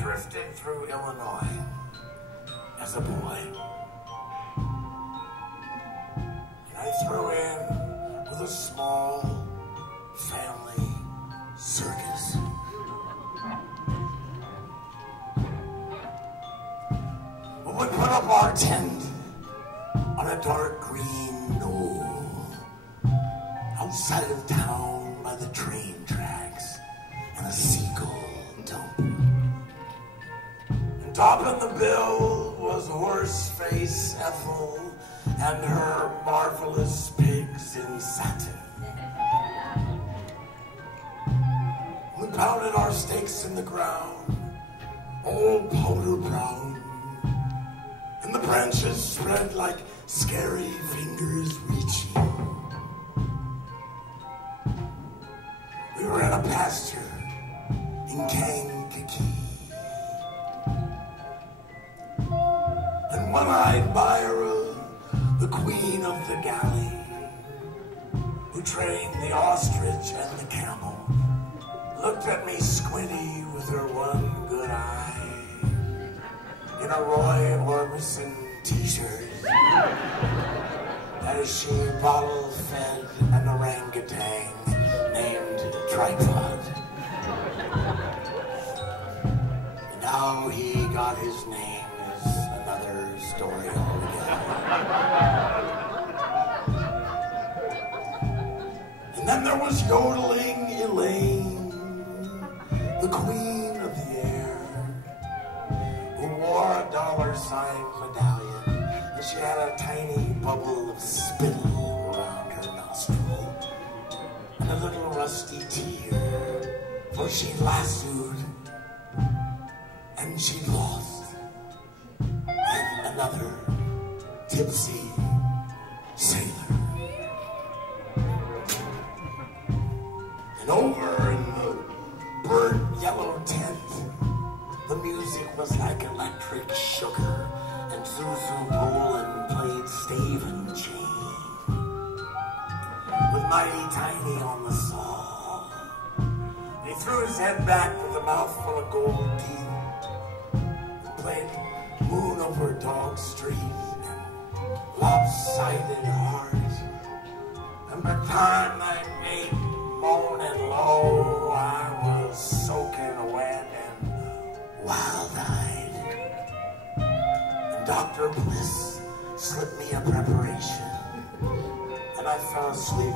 drifted through Illinois as a boy. And I threw in with a small family circus. When we put up our tent on a dark green knoll outside of town by the train tracks and a seagull dump. And topping the bill was Horseface Ethel and her marvelous pigs in satin. We pounded our stakes in the ground, all powder brown, and the branches spread like scary fingers reaching. We were in a pasture in Kankakee, and one-eyed Myra, the queen of the galley, who trained the ostrich and the camel, looked at me squinty with her one good eye in a Roy Orbison t-shirt as she bottle-fed an orangutan named Tripod. And how he got his name is another story altogether. And then there was yodeling Elaine, the queen of the air, who wore a $sign medallion, and she had a tiny bubble of spittle around her nostril, and a little rusty tear, for she lassoed, and she lost, and another tipsy sailor. And over in the burnt yellow tent, the music was like electric sugar, and Zuzu Roland played stave and chain, with Mighty Tiny on the saw. He threw his head back with a mouthful of gold teeth, and played Moon Over Dog Street and Lopsided Heart. And by the time I made Moaning Low, I was soaking wet and wild-eyed. And Dr. Bliss slipped me a preparation, and I fell asleep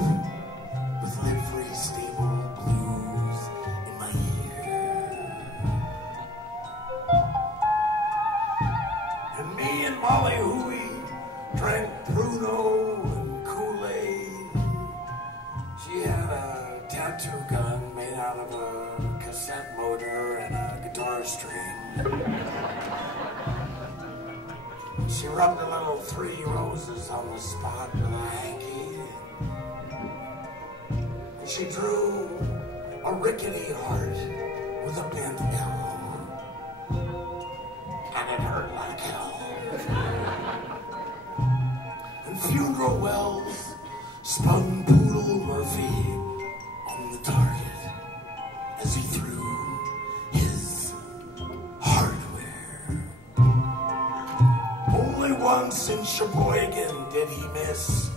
with livery stable blues in my ear. And me and Molly Hooey drank Bruno and Kool-Aid. She had a tattoo gun made out of a cassette motor and a guitar string. She rubbed a little 3 roses on the spot with a hanky. And she drew a rickety heart with a bent L. And it hurt like hell. And Funeral Wells spun Poodle Murphy on the target as he threw his hardware. Only once in Sheboygan did he miss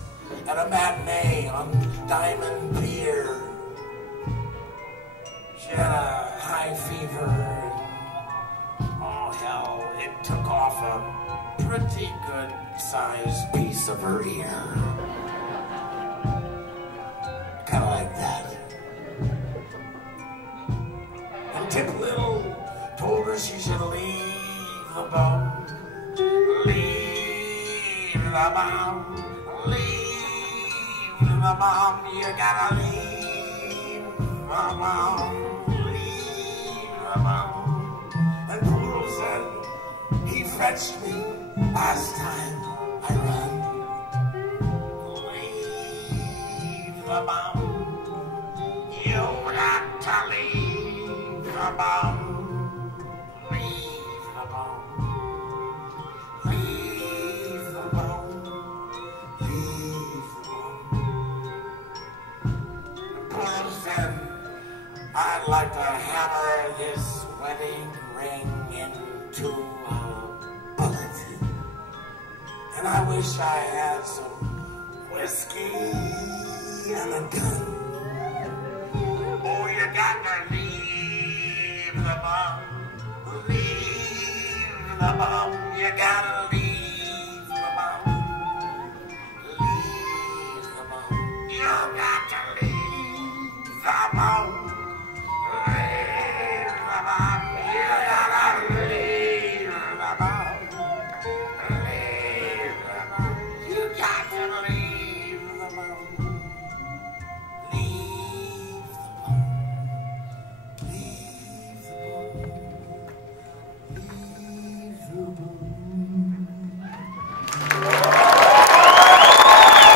at a matinee on Diamond Pier. She had a high fever and, oh hell, it took off a pretty good sized piece of her ear. Kind of like that. And Tip Little told her she should leave the bum. Leave the bum. Leave the bum. You gotta leave the bum. Leave the bum. And Poodle said, he fetched me last time I run. Leave the bum. You got to leave the bum. Leave the bum. Leave the bum. Leave the bum. The Poodle said, I'd like to hammer this wedding ring to bullet. And I wish I had some whiskey and a gun. Oh, you got to leave the bum. Leave the bum. You gotta leave the bum. Leave the bum. You got to leave the bum. Leave the bum. You gotta leave the bum. Leave the bum. You got to leave the bum. Leave the bum. Leave the bum. Leave the bum.